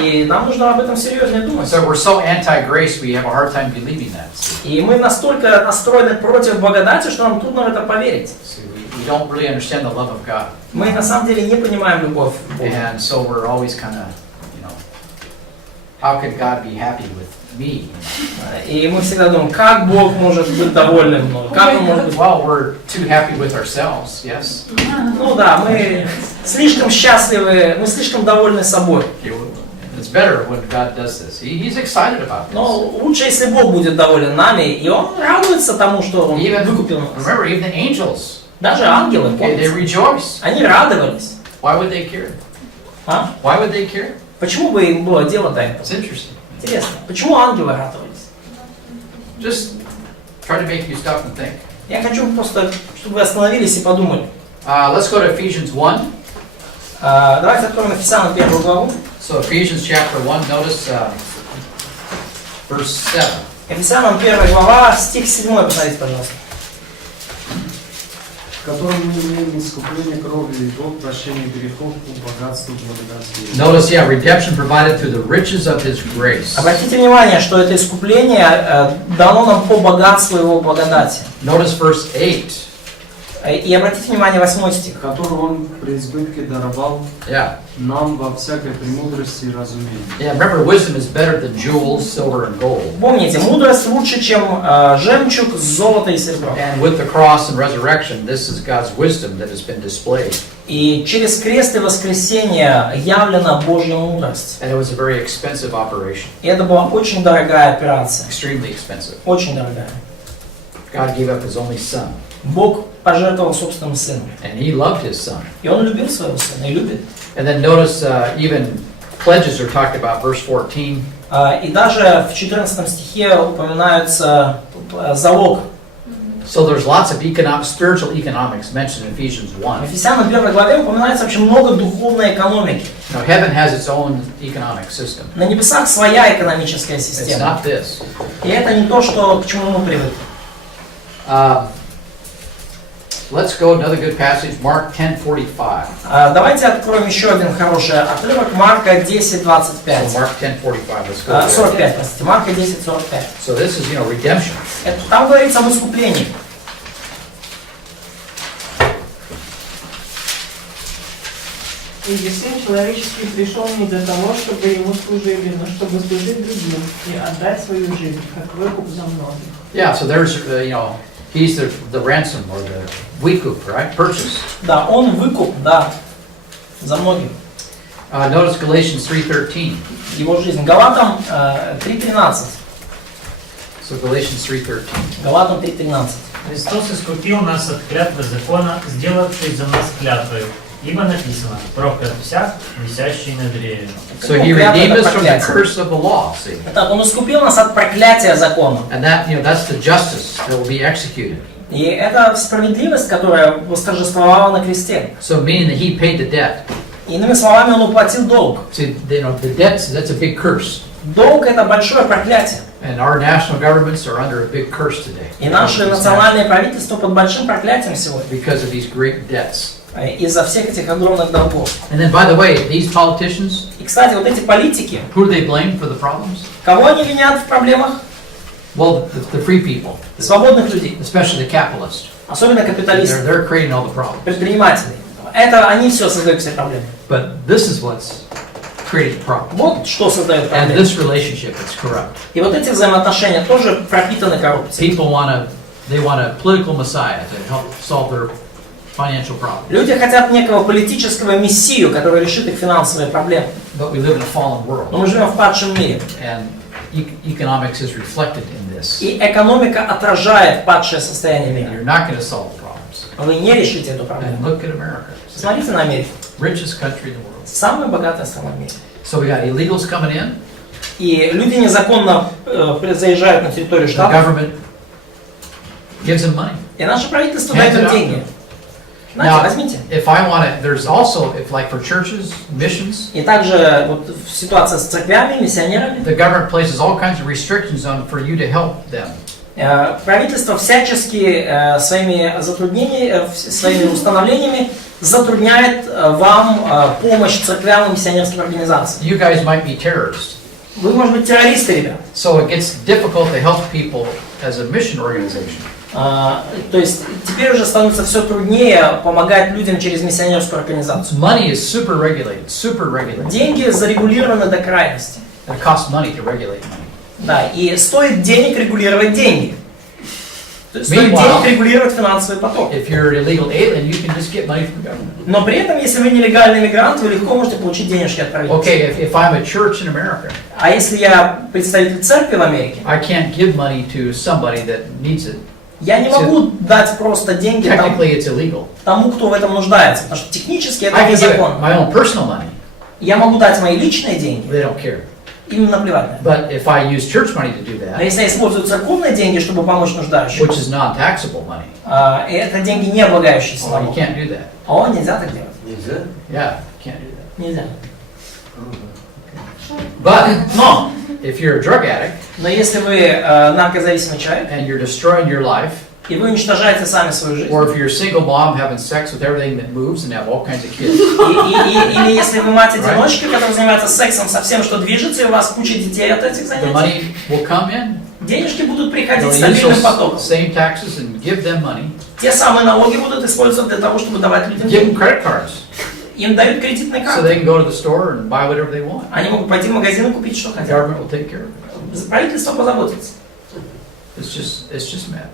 И нам нужно об этом серьезнее думать. So we're so anti-grace, we have a hard time believing that. И мы настолько настроены против благодати, что нам трудно в это поверить. See, we don't really understand the love of God. Мы на самом деле не понимаем любовь Бога. And so we're always kind of, how could God be happy with me? И мы всегда думаем, как Бог может быть довольным мной? Как Он может быть... Well, we're too happy with ourselves, yes. Ну да, мы слишком счастливы, мы слишком довольны собой. It's better when God does this. He's excited about this. Но лучше, если Бог будет доволен нами, и Он радуется тому, что Он выкупил нас. Remember, even the angels, Даже ангелы, they помните? rejoice. Они радовались. Why would they care? Why would they care? Почему бы им было дело до этого? It's interesting. Интересно, почему ангелы радовались? Just try to make you stop and think. Я хочу просто, чтобы вы остановились и подумали. Let's go to Ephesians 1. Давайте откроем Ефесянам 1 главу. So Ephesians chapter 1, notice verse 7. Ефесянам 1 глава, стих 7, посмотрите, пожалуйста. В котором мы имеем искупление кровью Его, прощение грехов по богатству благодати. Notice, yeah, redemption provided through the riches of His grace. Обратите внимание, что это искупление дано нам по богатству Его благодати. Notice verse 8. И обратите внимание, 8 стих. который Он при избытке даровал Yeah. нам во всякой премудрости и разумении. Yeah, remember, wisdom is better than jewels, silver, and gold. Помните, мудрость лучше, чем жемчуг, золото и серебро. And with the cross and resurrection, this is God's wisdom that has been displayed. И через крест и воскресение явлена Божья мудрость. And it was a very expensive operation. И это была очень дорогая операция. Extremely expensive. Очень дорогая. God gave up His only Son. Бог пожертвовал собственным сыном. And He loved His Son. И Он любил своего сына, и любит. And then notice even pledges are talked about, verse 14. И даже в 14 стихе упоминается залог. So there's lots of spiritual economics mentioned in Ephesians В 1. Ефесянам 1 главе упоминается вообще много духовной экономики. Now, heaven has its own economic system. На небесах своя экономическая It's система. not this. И это не то, к чему мы привыкли. Let's go another good passage, Mark 10:45. Давайте откроем еще один хороший отрывок. Марка 10:25. So Mark 10:45. Let's go. 45, простите. Марка 10:45. So this is, redemption. Там говорится об искуплении. «Ибо Сын Человеческий пришел не для того, чтобы Ему служили, но чтобы служить другим и отдать свою жизнь, как выкуп за многих». Yeah, so there's, He's the ransom or the wekup, right? Purchase. Да, Он выкуп, да, за многих. Notice Galatians 3:13. Его жизнь. Галатам 3:13. So Galatians 3:13. Галатам 3:13. Христос искупил нас от клятвы закона, сделавшись за нас клятвою. Ибо написано: проклят всяк, висящий на древе. So He redeemed us from the curse of the law. See. Итак, Он искупил нас от проклятия закона. And that, that's the justice that will be executed. И это справедливость, которая восторжествовала на кресте. So meaning that He paid the debt. Иными словами, Он уплатил долг. See, the debt, that's a big curse. Долг – это большое проклятие. And our national governments are under a big curse today. И наши национальные правительства под большим проклятием сегодня. Because of these great debts. Из-за всех этих огромных долгов. And then, by the way, these politicians, И, кстати, вот эти политики, who do they blame for the problems? кого они винят в проблемах? Well, the free people, Свободных людей, especially the capitalists. особенно капиталисты, They're creating all the problems. предприниматели. Это они все создают все проблемы. But this is what's creating the problem. Вот что создает And проблемы. this relationship is corrupt. И вот эти взаимоотношения тоже пропитаны коррупцией. People want a political messiah to help solve their financial problems. Люди хотят некого политического мессию, который решит их финансовые проблемы. But we live in a fallen Но world. мы живем в падшем мире. And economics is reflected in this. И экономика отражает падшее состояние мира. You're not going to solve the problems. Вы не решите эту And проблему. look at America. Смотрите на Америку. Richest country in the world. Самая богатая страна в мире. So we got illegals coming in. И люди незаконно заезжают на территорию The штата. government gives them money. И наше правительство дает им деньги. Знаете, Now, возьмите. if I want to, there's also, if like for churches, missions, И также вот ситуация с церквями, миссионерами. the government places all kinds of restrictions on for you to help them. Правительство всячески своими затруднениями, своими установлениями затрудняет вам помощь церквям и миссионерским организациям. You guys might be terrorists. Вы, может быть, террористы, ребят. So it gets difficult to help people as a mission organization. То есть теперь уже становится все труднее помогать людям через миссионерскую организацию. Money is super regulated. Деньги зарегулированы до крайности. It costs money to regulate money. Да, и стоит денег регулировать деньги. Стоит денег регулировать финансовый поток. If you're an illegal alien, you can just get money from the government. Но при этом, если вы нелегальный мигрант, вы легко можете получить денежки от правительства. Okay, if I'm a church in America, А если я представитель церкви в Америке, I can't give money to somebody that needs it. я не могу дать просто деньги Technically, it's illegal. тому, кто в этом нуждается, потому что технически это I can give незаконно. my own personal money. Я могу дать мои личные деньги, They don't care. им наплевать на это. But if I use church money to do Но that, если я использую церковные деньги, чтобы помочь нуждающим, which is non-taxable money, это деньги не облагающиеся you налогом. can't do that. О, нельзя так делать. Нельзя? Yeah, you can't do that. Нельзя. But Но if you're a drug addict если вы наркозависимый человек, and you're destroying your life, и вы уничтожаете сами свою жизнь, or if you're a single mom having sex with everything that moves and have all kinds of kids, или если вы мать-одиночка, которая занимается сексом со всем, что движется, и у вас куча детей от этих the занятий, money will come in, Денежки будут приходить They'll use стабильным those потоком. same taxes and give them money. Те самые налоги будут использоваться для того, чтобы давать людям Give them деньги. credit cards Им дают кредитные so they карты. can go to the store and buy whatever they want. Они могут пойти в магазин и купить, что The хотят. government will take care of it. Правительство позаботится. It's just mad.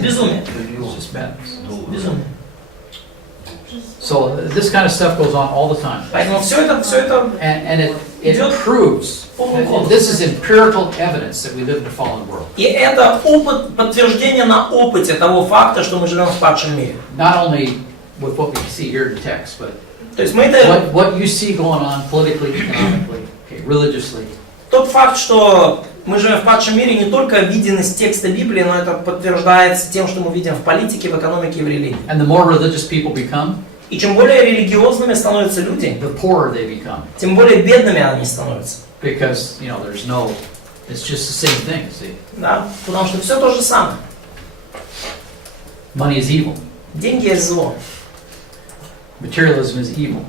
Безумие. It's just madness. Безумие. So this kind of stuff goes on all the time. Поэтому все это And it proves, this is empirical evidence that we live in a fallen world. и это опыт, подтверждение на опыте того факта, что мы живем в падшем мире. Not only with what we see here in the text, but То есть мы это, what you see going on politically, economically, okay, religiously. тот факт, что мы живем в падшем мире, не только виден из текста Библии, но это подтверждается тем, что мы видим в политике, в экономике и в религии. And the more religious people become, И чем более религиозными становятся люди, the poorer they become. тем более бедными они становятся. Because, there's no, it's just the same thing, see. Да? Потому что все то же самое. Money is evil. Деньги есть зло. Materialism is evil.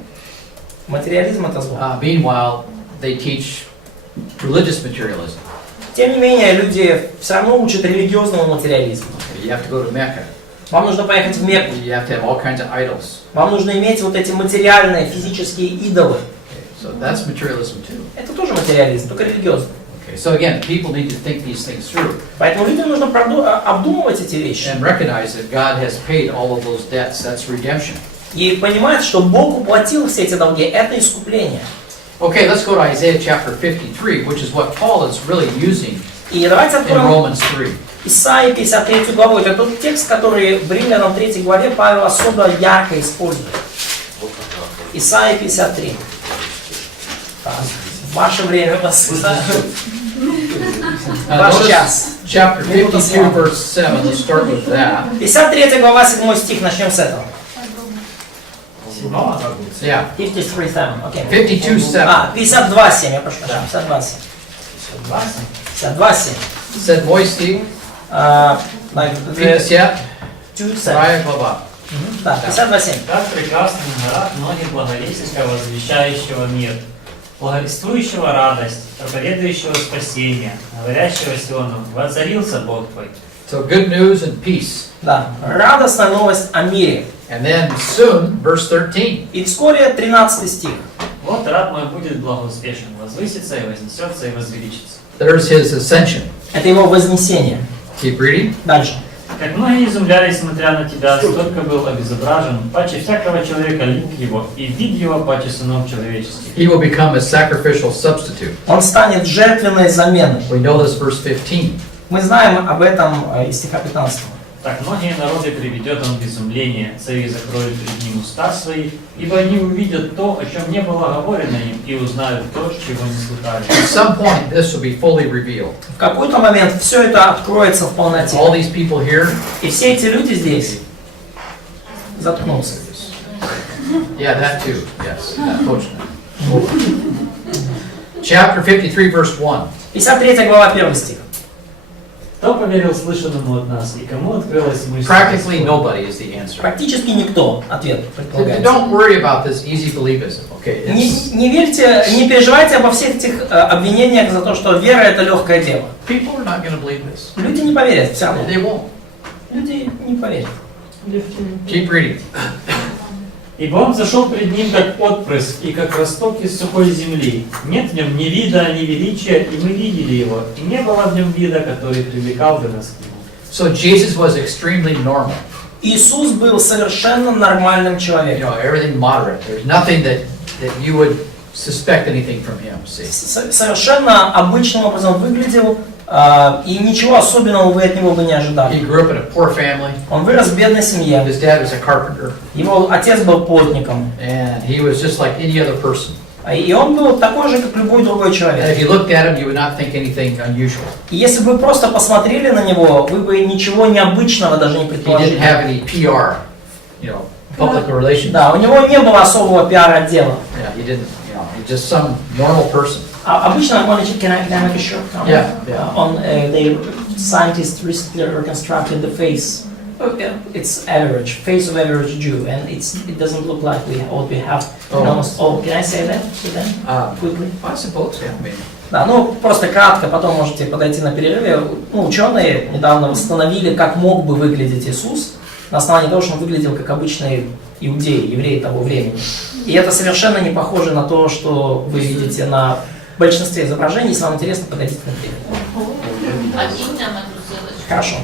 Материализм это зло. Meanwhile, they teach religious materialism. Тем не менее, люди все равно учат религиозному материализму. You have to go to Mecca. Вам нужно поехать в Мекку. You have to have all kinds of idols. Вам нужно иметь вот эти материальные, физические идолы. So that's materialism too. Это тоже материализм, только религиозный. Okay, so again, people need to think these things through Поэтому людям нужно обдумывать эти вещи. and recognize that God has paid all of those debts. That's redemption. И понимать, что Бог уплатил все эти долги. Это искупление. Okay, let's go to Isaiah chapter 53, which is what Paul is really using И давайте in откроем Romans 3. Исаии 53 главу. Это тот текст, который в Римлянам 3 главе Павел особо ярко использует. Исаии 53. Ваше время, ваш Notice час. chapter 52, verse 7. Let's start with that. 53 глава, 7 стих. Начнем с этого. Yeah, 53:7. Окей. 52:7. 52:7, я прошу прощения. 52:7. 52:7. 7 стих, 50, 2:7. вторая глава. Да, 52:7. Так прекрасен гора многих благовестника, возвещающего мир, благовествующего радость, проповедующего спасение, говорящего Сиону: воцарился Бог твой. So good news and peace. Да, радостная новость о мире. And then soon, verse 13. И вскоре 13 стих. Вот раб мой будет благоуспешен, возвысится и вознесется и возвеличится. There's his ascension. Это его вознесение. Keep reading. Дальше. Как многие изумлялись, смотря на тебя, столько был обезображен, паче всякого человека лик его, и вид его паче сынов человеческих. He will become a sacrificial substitute. Он станет жертвенной заменой. We know this, verse 15. Мы знаем об этом из стиха 15. Так многие народы приведет он в изумление, цари закроют перед ним уста свои, ибо они увидят то, о чем не было говорено им, и узнают то, чего не слыхали. At some point, this will be fully revealed. В какой-то момент все это откроется в полноте. All these people here, И все эти люди здесь заткнутся. yeah, that too. Yes, точно. Chapter 53, verse 1. 53 глава, 1 стих. Кто поверил слышанному от нас, и кому открылась мысль? Practically nobody is the answer. Практически никто. Ответ предполагается. Don't worry about this easy believism, okay? It's, Не верьте, не переживайте обо всех этих обвинениях за то, что вера это легкое дело. people are not going to believe this. Люди не поверят все равно. They won't. Люди не поверят. Keep reading. Ибо он зашел пред ним как отпрыск и как росток из сухой земли. Нет в нем ни вида, ни величия, и мы видели его, и не было в нем вида, который привлекал бы нас к нему. So Jesus was extremely normal. Иисус был совершенно нормальным You человеком. know, everything moderate. There's nothing that you would suspect anything from him. See? Совершенно обычным образом выглядел, и ничего особенного вы от него бы не He ожидали. grew up in a poor family. Он вырос в бедной семье. His dad was a carpenter, Его отец был плотником. and he was just like any other person. И он был такой же, как любой другой And if человек. you looked at him, you would not think anything unusual. И если бы вы просто посмотрели на него, вы бы ничего необычного даже не He didn't предположили. have any PR, public relations. Да, у него не было особого пиар-отдела. Yeah, he didn't. He's just some normal person. Обычно, can I make a short comment? Yeah. On the scientists recently reconstructed the face It's average, face of average Jew, and it doesn't look like what we have in almost all. Can I say that to them quickly? I suppose, yeah, maybe. Да, ну просто кратко, потом можете подойти на перерыве. Ну, ученые недавно восстановили, как мог бы выглядеть Иисус, на основании того, что он выглядел как обычный иудей, еврей того времени. И это совершенно не похоже на то, что вы видите на большинстве изображений. Если вам интересно, подойдите на перерыве. Один нам эту ссылочку. Хорошо.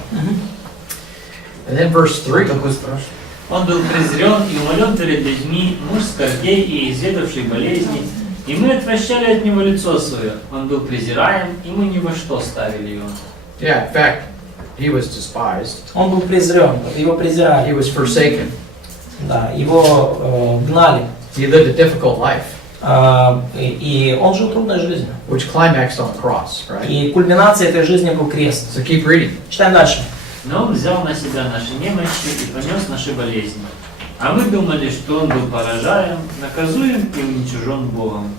And then verse 3. Такой спрашивает. Он был презрен и умолен перед людьми, муж скорбей и изведавший болезни, и мы отвращали от него лицо свое. Он был презираем, и мы ни во что ставили его. Yeah, in fact, he was despised. Он был презрен, его презирали. He was forsaken. Да, его гнали. He lived a difficult life, И он жил трудной жизнью. which climaxed on the cross, right? И кульминацией этой жизни был крест. So keep reading. Читаем дальше. Но он взял на себя наши немощи и понес наши болезни. А мы думали, что он был поражаем, наказуем и уничижен Богом.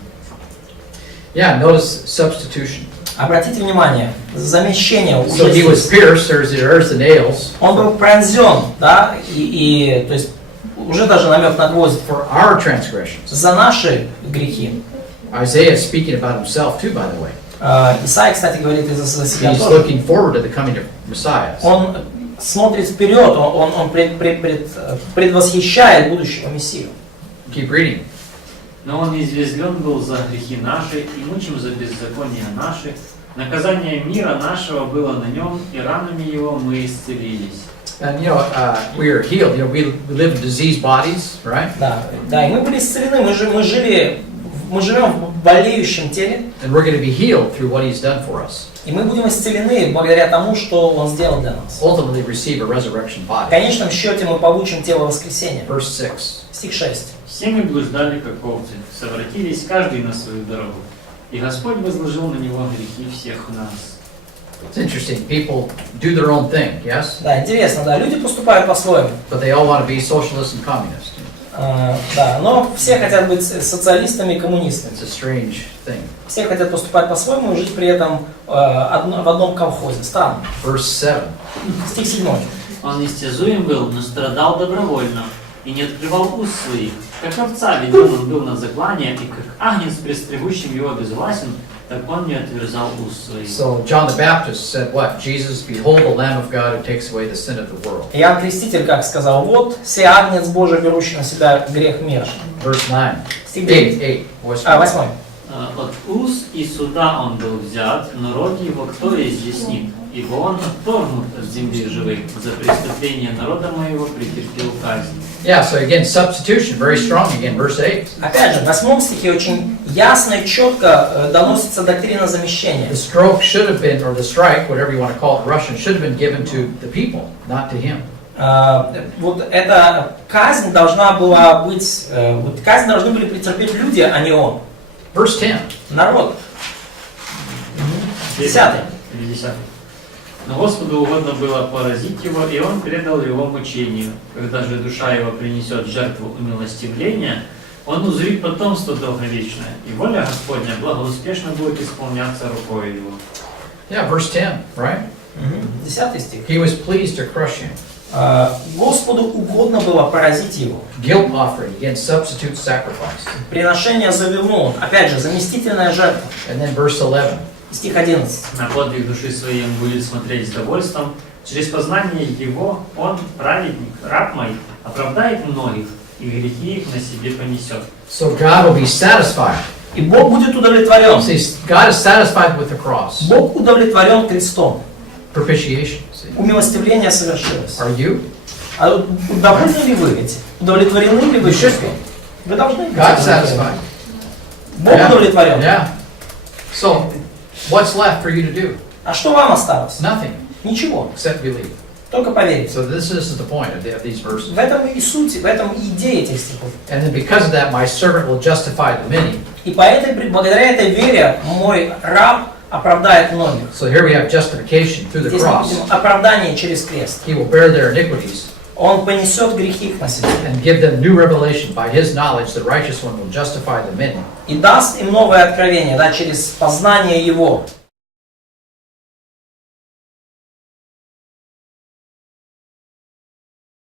Yeah, notice substitution. Обратите внимание, замещение So уже he was здесь. pierced, there's the nails, Он был пронзен, да, и то есть уже даже намек на гвоздь for our transgressions. за наши грехи. Isaiah is speaking about himself too, by the way. Исаия, кстати, говорит и за себя He's тоже. looking forward to the coming of Messiah. Он смотрит вперед, он предвосхищает будущего Мессию. Keep reading. Но он извезлен был за грехи наши и мучим за беззакония наши. Наказание мира нашего было на нем, и ранами его мы исцелились. And we are healed. We live in diseased bodies, right? Да, да, и мы были исцелены, мы живем в болеющем теле, And we're going to be healed through what He's done for us. и мы будем исцелены благодаря тому, что Он сделал для нас. Ultimately, receive a resurrection В body. конечном счете мы получим тело воскресения. Verse 6. Стих 6. Все мы блуждали, как овцы, совратились каждый на свою дорогу. И Господь возложил на него грехи всех нас. It's interesting. People do their own thing, yes? Да, интересно, да, люди поступают по-своему. But they all want to be socialists and communists. Да, но все хотят быть социалистами и коммунистами. It's a strange thing. Все хотят поступать по-своему и жить при этом в одном колхозе. Странно. Verse 7. Стих 7. Он истязуем был, но страдал добровольно, и не открывал уст своих. Как овца веден он был на заклание, и как агнец, престригущим его безгласен, так он не отверзал уст своих. So John the Baptist said what? Jesus, behold the Lamb of God who takes away the sin of the world. Иоанн Креститель, как сказал, вот, сей агнец Божий, берущий на себя грех мира. Verse 9. Стих 9. 8. 8. От уз и суда он был взят, но род его кто изъяснит? Ибо он отторгнут от земли живых, за преступление народа моего претерпел казнь. Yeah, so again, substitution, very strong again, verse 8. Опять же, в 8 стихе очень ясно и четко доносится доктрина замещения. The stroke should have been, or the strike, whatever you want to call it in Russian, should have been given to the people, not to him. Вот эта казнь должна была быть, вот казнь должны были претерпеть люди, а не он. Verse 10. Народ. 10. 10. Но Господу угодно было поразить его, и он предал его мучению. Когда же душа его принесет жертву умилостивления, он узрит потомство долговечное, и воля Господня благоуспешно будет исполняться рукой его. Yeah, verse 10, right? 10 стих. He was pleased to crush him. Господу угодно было поразить его. Guilt offering, again, substitute sacrifice. Приношение за вину, опять же, заместительная жертва. And then verse 11. Стих 11. На подвиг души своей он будет смотреть с довольством. Через познание его он, праведник, раб мой, оправдает многих, и грехи их на себе понесет. So God will be satisfied. И Бог будет удовлетворен. See, God is satisfied with the cross. Бог удовлетворен крестом. Propitiation. See. Умилостивление совершилось. Are you? А довольны ли вы этим? Удовлетворены ли вы крестом? Вы должны быть God удовлетворены. satisfied. Бог удовлетворен. Yeah. So, what's left for you to do? А что вам осталось? Nothing, Ничего. except believe. Только поверить. So this is the point of these verses. В этом и суть, в этом и идея этих стихов. And then because of that, my servant will justify the many. И благодаря этой вере мой раб оправдает многих. So here we have justification through the Здесь мы cross. видим оправдание через крест. He will bear their iniquities Он понесет грехи их на себе. and give them new revelation. By his knowledge, the righteous one will justify the many. И даст им новое откровение, да, через познание Его.